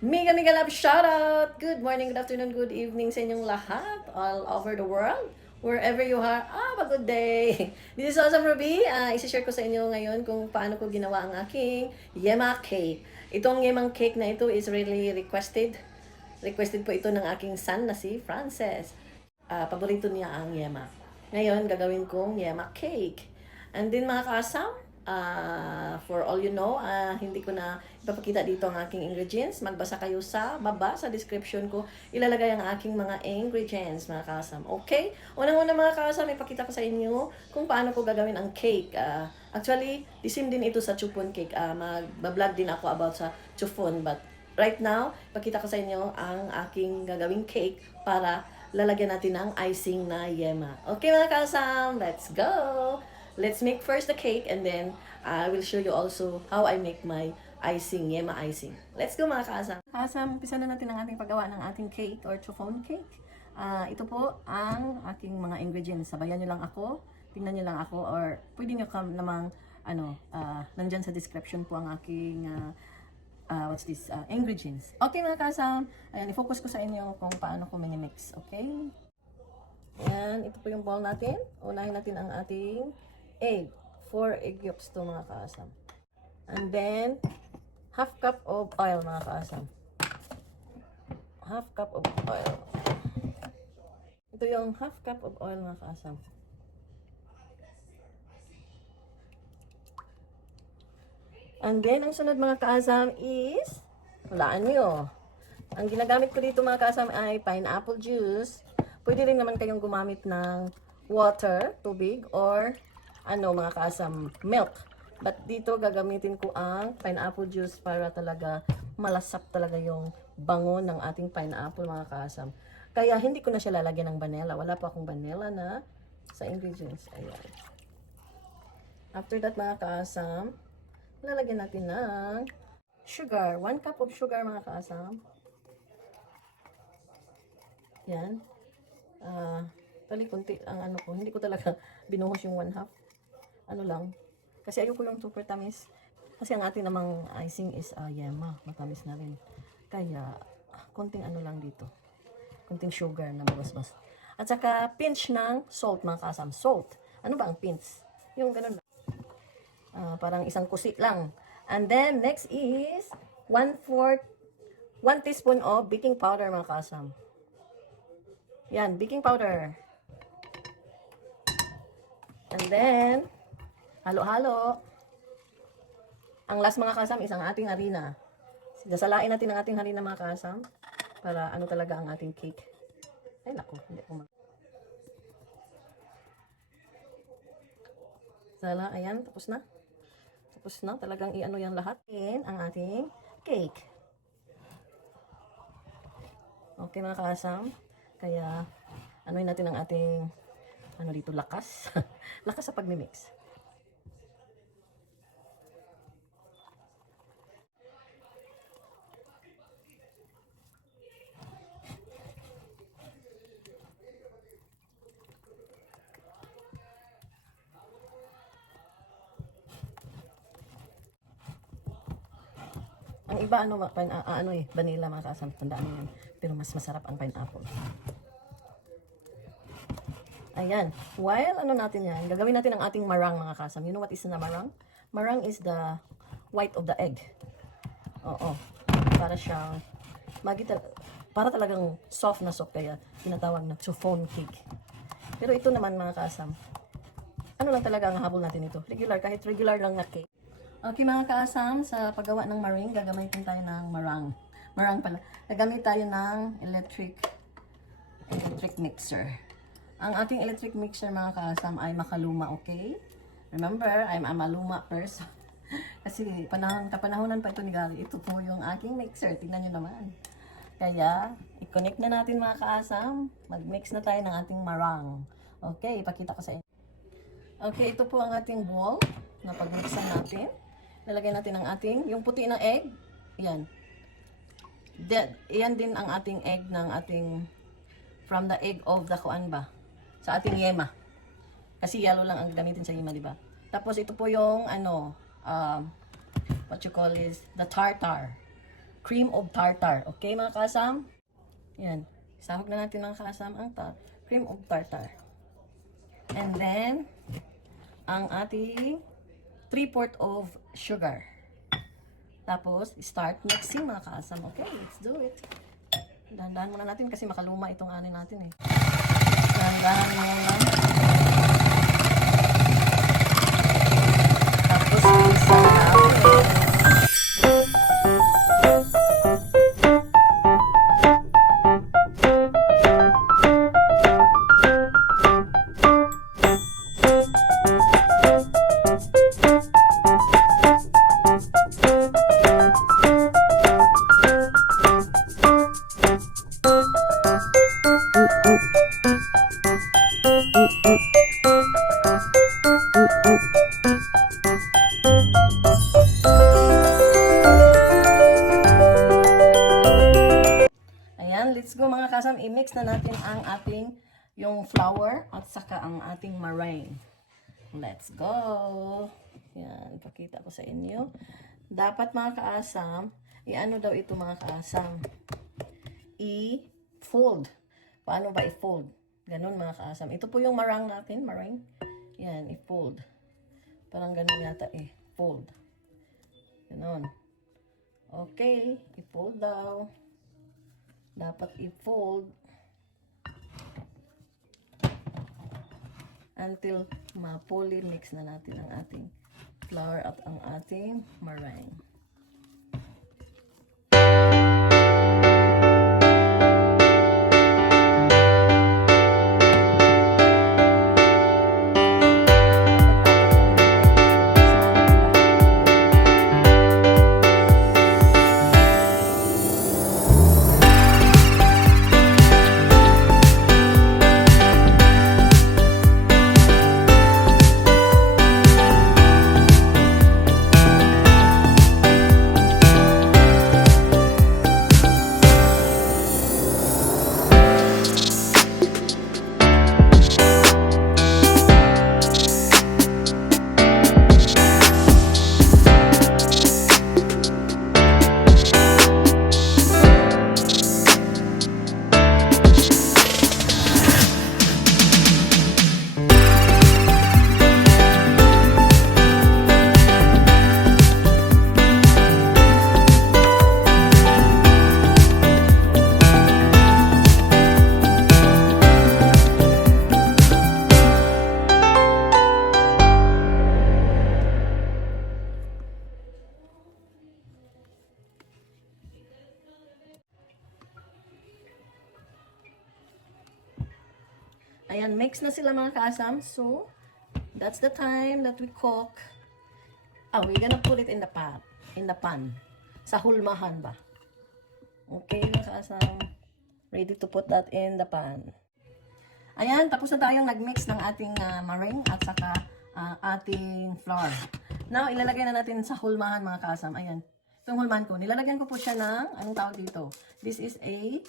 Mega mega love shoutout! Good morning, good afternoon, good evening sa inyong lahat all over the world. Wherever you are, have a good day! This is Awesome Ruby. Isi-share ko sa inyo ngayon kung paano ko ginawa ang aking yema cake. Itong yemang cake na ito is really requested. Requested po ito ng aking son na si Frances. Paborito niya ang yema. Ngayon, gagawin kong yema cake. And then mga kaasam, for all you know, hindi ko na ipapakita dito ang aking ingredients. Magbasa kayo sa baba, sa description ko. Ilalagay ang aking mga ingredients, mga kasam. Okay? Unang-una mga kasam, ipakita ko sa inyo kung paano ko gagawin ang cake. Actually, the same din ito sa chupon cake. Mag-vlog din ako about sa chupon. But right now, ipakita ko sa inyo ang aking gagawing cake para lalagyan natin ng icing na yema. Okay mga kasam, let's go! Let's make first the cake and then I will show you also how I make my icing, yema icing. Let's go mga kaasam. Kaasam, umpisa na natin ang ating paggawa ng ating cake or chiffon cake. Ito po ang aking mga ingredients. Sabayan nyo lang ako, tingnan nyo lang ako, or pwede nyo namang, nandyan sa description po ang aking ingredients. Okay mga kaasam, ayan, i-focus ko sa inyo kung paano ko mini-mix, okay? Ayan, ito po yung bowl natin. Unahin natin ang ating egg. 4 egg yolks to mga kaasam. And then, half cup of oil mga kaasam. Half cup of oil. Ito yung half cup of oil mga kaasam. And then, ang sunod mga kaasam is, hulaan nyo. Ang ginagamit ko dito mga kaasam ay pineapple juice. Pwede rin naman kayong gumamit ng water, tubig, or mga kaasam, milk. But dito gagamitin ko ang pineapple juice para talaga malasap talaga yung bango ng ating pineapple mga kaasam. Kaya hindi ko na siya lalagyan ng vanilla. Wala pa akong vanilla na sa ingredients. Ayan. After that mga kaasam, lalagyan natin ng sugar. 1 cup of sugar mga kaasam. Yan. Tali kunti ang ko. Hindi ko talaga binuhos yung 1/2. Lang. Kasi ayoko lang super tamis. Kasi ang ating namang icing is yema. Matamis na rin. Kaya, konting lang dito. Konting sugar na mabasbas. At saka, pinch ng salt mga kasam. Salt. Ano ba ang pinch? Yung ganun ba? Parang isang kusit lang. And then, next is 1/4 1 teaspoon of baking powder mga kasam. Yan, baking powder. And then, halo-halo. Ang last mga kasam is ang ating harina. Sasalain natin ang ating harina mga kasam para talaga ang ating cake. Ay naku, hindi ko Sala, ayan, tapos na. Tapos na, talagang yan lahat. Ang ating cake. Okay mga kasam. Kaya, natin ang ating dito, lakas. Lakas sa pagmimix. Ang iba vanilla mga kasam, tandaan mo yan. Pero mas masarap ang pineapple. Ayan. While natin yan, gagawin natin ang ating marang mga kasam. You know what is na marang? Marang is the white of the egg. Oo. Para siyang para talagang soft na soft, kaya tinatawag na chiffon cake. Pero ito naman mga kasam, lang talaga ang habol natin ito. Kahit regular lang na cake. Okay mga kaasam, sa paggawa ng meringue, gagamitin tayo ng marang. Marang pala. Gagamit tayo ng electric mixer. Ang ating electric mixer mga kaasam ay makaluma, okay? Remember, I'm a maluma person. Kasi kapanahonan pa ito ni Gary. Ito po yung aking mixer. Tingnan nyo naman. Kaya, i-connect na natin mga kaasam. Mag-mix na tayo ng ating marang. Okay, ipakita ko sa inyo. Okay, ito po ang ating bowl na pag-mixan natin. Lalagay natin ang yung puti ng egg. Yan. Yan din ang ating egg from the egg of the sa ating yema. Kasi yellow lang ang gamitin sa yema, di ba? Tapos ito po yung what you call is the tartar. cream of tartar. Okay, mga kaasam? Yan. Sahog na natin mga kaasam ang cream of tartar. And then, ang ating 3/4 of sugar. Tapos, start mixing mga kaasam. Okay, let's do it. Dahan-dahan muna natin kasi makaluma itong anin natin eh. Dahan-dahan muna. Tapos, isa natin. Ayan, let's go mga kasam. I-mix na natin ang ating yung flour at saka ang ating meringue. Let's go! Yan, pakita ko sa inyo. Dapat mga kaasam, i-ano daw ito mga kaasam? I-fold. Paano ba i-fold? Ganun mga kaasam. Ito po yung meringue natin, meringue. Yan, i-fold. Parang ganun yata eh. Fold. Ganun. Okay, i-fold daw. Dapat i-fold until ma-fully mix na natin ang ating flour at ang ating meringue. Ayan, mix na sila mga kaasam. So, that's the time that we cook. We're gonna put it in the pot. In the pan. Sa hulmahan ba? Okay, mga kaasam. Ready to put that in the pan. Ayan, tapos na tayong nag-mix ng ating meringue at saka ating flour. Now, ilalagay na natin sa hulmahan mga kaasam. Ayan. Itong hulmahan ko, nilalagyan ko po siya ng, anong tawag dito? This is a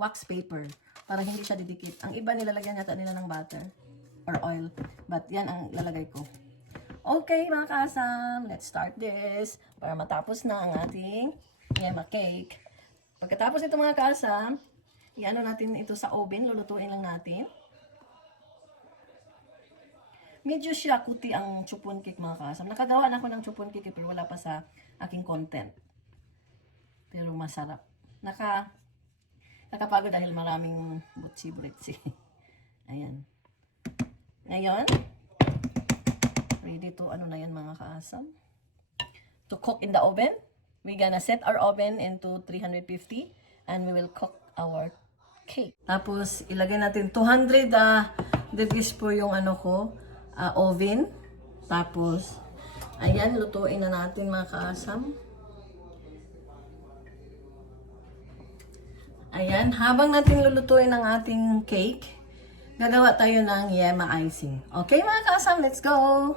wax paper. Para hindi siya didikit. Ang iba nilalagyan yata nila ng butter or oil. But yan ang ilalagay ko. Okay mga kaasam, let's start this. Para matapos na ang ating yema cake. Pagkatapos ito mga kaasam, i-ano natin ito sa oven. Lulutuin lang natin. Medyo siya kuti ang chupon cake mga kaasam. Nakagawa na ako ng chupon cake pero wala pa sa aking content. Pero masarap. Nakapagod dahil maraming butsi-butsi. Ayan. Ngayon, ready to, ano na yan mga kaasam? To cook in the oven. We're gonna set our oven into 350 and we will cook our cake. Tapos, ilagay natin 200 degrees po yung ano ko, oven. Tapos, ayan, lutuin na natin mga kaasam. Ayan, habang natin lulutuin ang ating cake, gagawa tayo ng yema icing. Okay mga kaasam, let's go!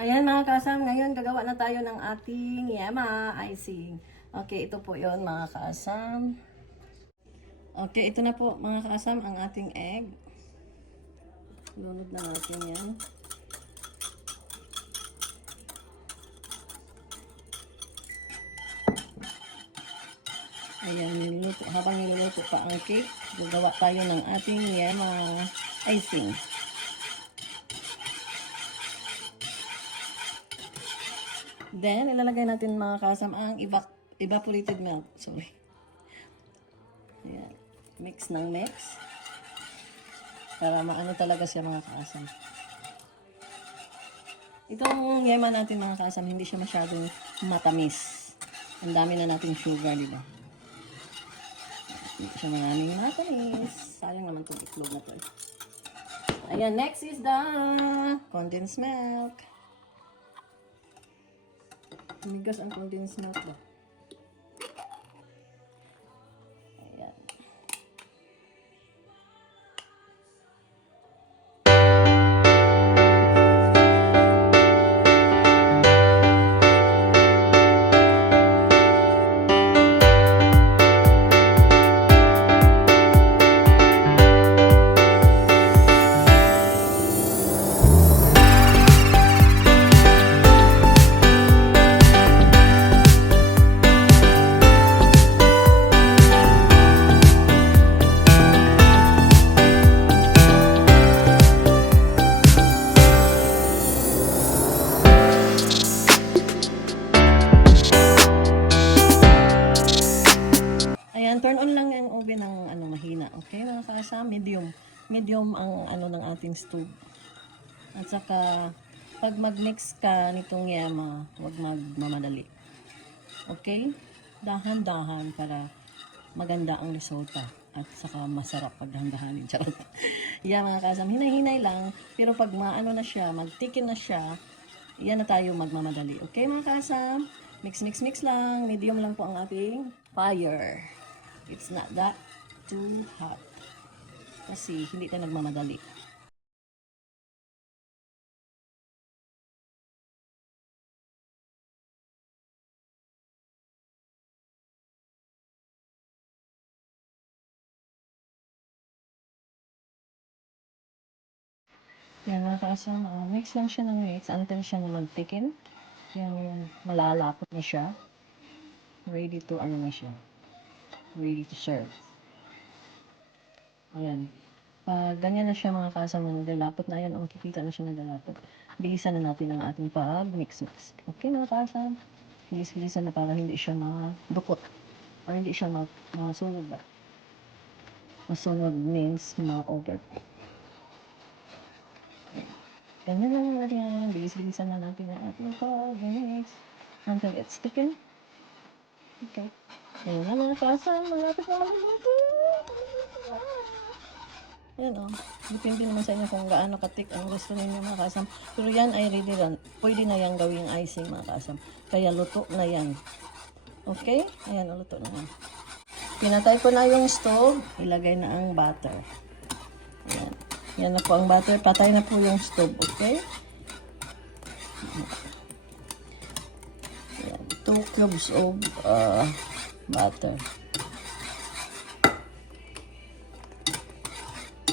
Ayan mga kaasam, ngayon gagawa na tayo ng ating yema icing. Okay, ito po yon mga kaasam. Okay, ito na po mga kaasam ang ating egg. Lunod na natin yan. Ayan, niluluto. Habang niluluto pa ang cake, gagawa tayo ng ating yema icing. Then, ilalagay natin mga kasam ang evaporated milk. Sorry. Ayan. Mix ng mix. Para maano talaga siya mga kasam. Itong yema natin mga kasam, hindi siya masyadong matamis. Ang dami na nating sugar, di ba? Hindi siya maraming matamis. Sayang naman itong itlog na to. Ayan, next is the condensed milk. Tumigas ang condensed milk ba? Ayan. Ayan, turn on lang yung oven ng mahina. Okay, mga kasam, medium. Medium ang ng ating stove. At saka, pag mag-mix ka nitong yema, huwag magmamadali. Okay? Dahan-dahan para maganda ang resulta. At saka masarap pag dahan-dahanin. Charot. Yeah, mga kasam, hinay-hinay lang. Pero pag maano na siya, magtikin na siya, yan na tayo magmamadali. Okay, mga kasam? Mix, mix, mix lang. Medium lang po ang ating fire. It's not that too hot. Kasi hindi tayo nagmamadali. Yan, mga kasam, mix lang siya ng mix until siya magtikin. Yan, malalapot na siya. Ready to, na siya. Ready to serve. Ayan. Pag ganyan na siya mga kasama, nagalapot na yan, o kikita na siya nagalapot. Bilisan na natin ang ating pag-mix-mix. Okay mga kasama? Bilis-bilisan na para hindi siya madukot. Or hindi siya masunog ba? Masunog means ma-over. Ganyan lang natin yan. Bilis-bilisan na natin ang ating pag-mix. Until it's thickened. Okay. Ayan na mga kasama, malapit na maluto. Yan o. Depende naman sa inyo kung gaano katik ang gusto ninyo mga kasam. Pero yan ay ready lang. Pwede na yan gawing icing mga kasam. Kaya luto na yan. Okay? Ayan, luto na yan. Pinatay ko na yung stove. Ilagay na ang butter. Ayan. Yan na po ang butter. Patay na po yung stove. Okay? Ayan. 2 cubes of butter.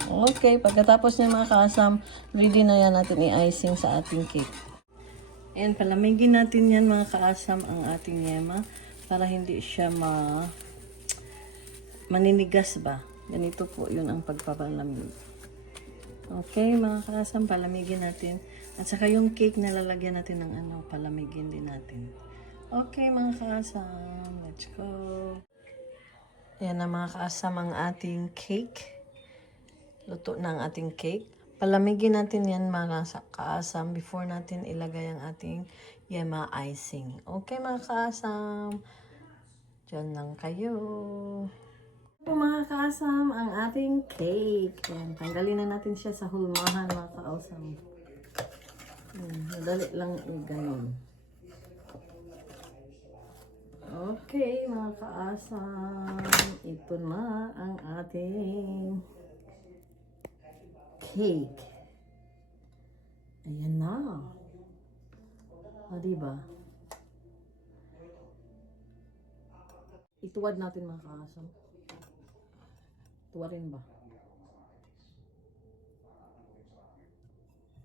Okay, pagkatapos niya mga kaasam, ready na yan natin i-icing sa ating cake. Ayan, palamigin natin yan mga kaasam ang ating yema para hindi siya maninigas ba. Ganito po yun ang pagpapalamig. Okay, mga kaasam, palamigin natin. At saka yung cake na lalagyan natin ng palamigin din natin. Okay, mga kaasam, let's go. Ayan na mga kaasam ang ating cake. Luto na ang ating cake. Palamigin natin yan mga kaasam before natin ilagay ang ating yema icing. Okay mga kaasam. Diyan lang kayo. Po mga kaasam, ang ating cake. Yan, tanggalin na natin siya sa hulmahan mga kaasam. Madali lang ganon. Okay mga kaasam. Ito na ang ating cake. Ayan na. O, diba? Ituwad natin mga kaasam. Tuwarin ba?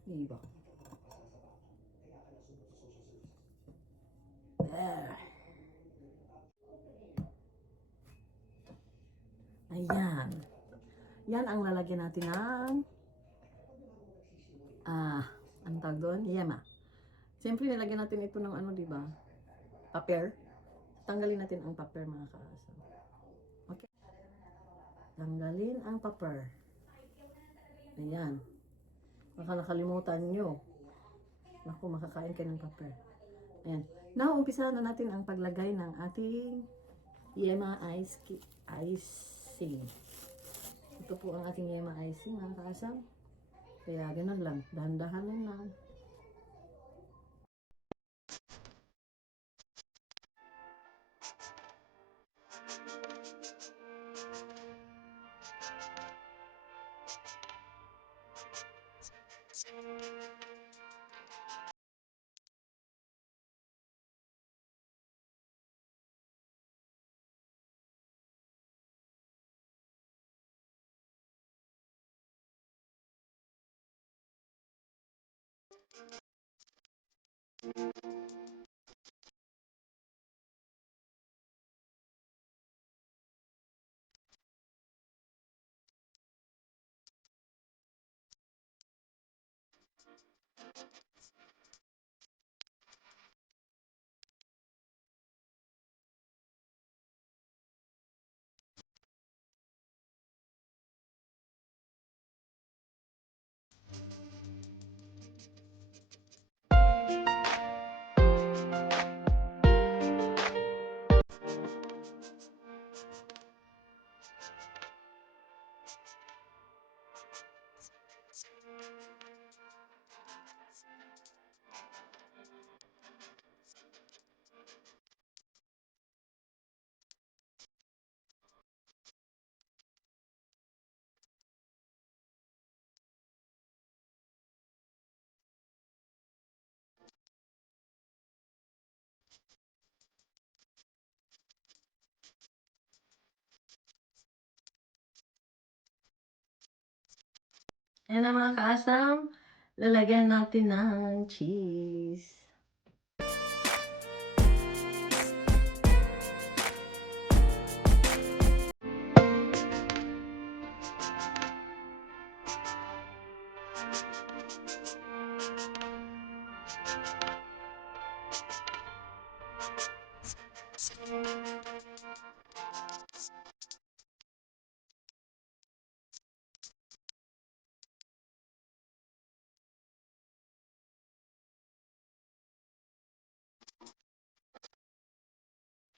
Diba? There. Ayan. Yan ang lalagyan natin ng ang tawag doon? Yema. Siyempre, nilagyan natin ito ng ano, di ba? Paper. Tanggalin natin ang paper, mga kaasa. Okay. Tanggalin ang paper. Ayan. Baka nakalimutan nyo. Naku, makakain kayo ng paper. Ayan. Now, umpisa na natin ang paglagay ng ating yema icing. Ito po ang ating yema icing, mga kaasam. Kaya ganun lang. Dahan-dahan lang. Ayan na mga kaasam, lalagyan natin ng cheese.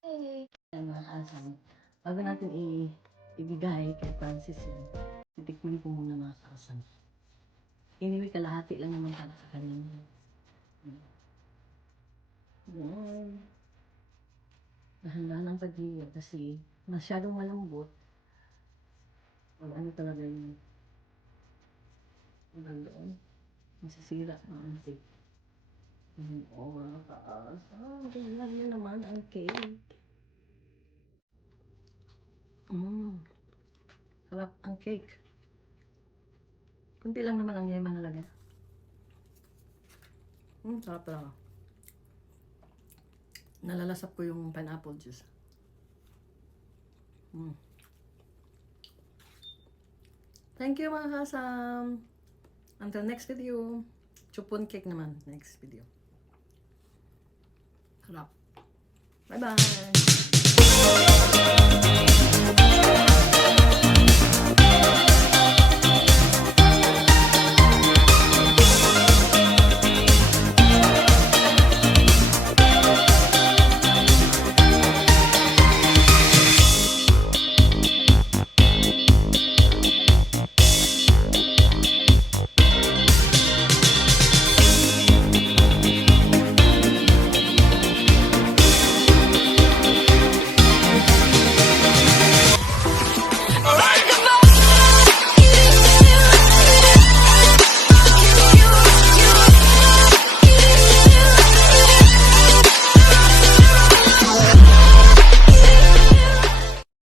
Hey! Ayan mga kaasam, bago natin ibigay kay Francis yun, titikman ko muna mga kaasam. Anyway, kalahati lang naman para sa kanya. Yan. Dahan-dahan ang pag-iiyak kasi masyadong malambot. O ano talaga yun? Ang doon. Masasira ang cake. Oo, mga kaasam. Ganyan yun naman ang cake. Sarap ang cake. Kunti lang naman ang yema nalagyan. Sarap talaga. Nalalasap ko yung pineapple juice. Thank you mga kasam. Until next video. Chupon cake naman next video. Sarap. Bye-bye.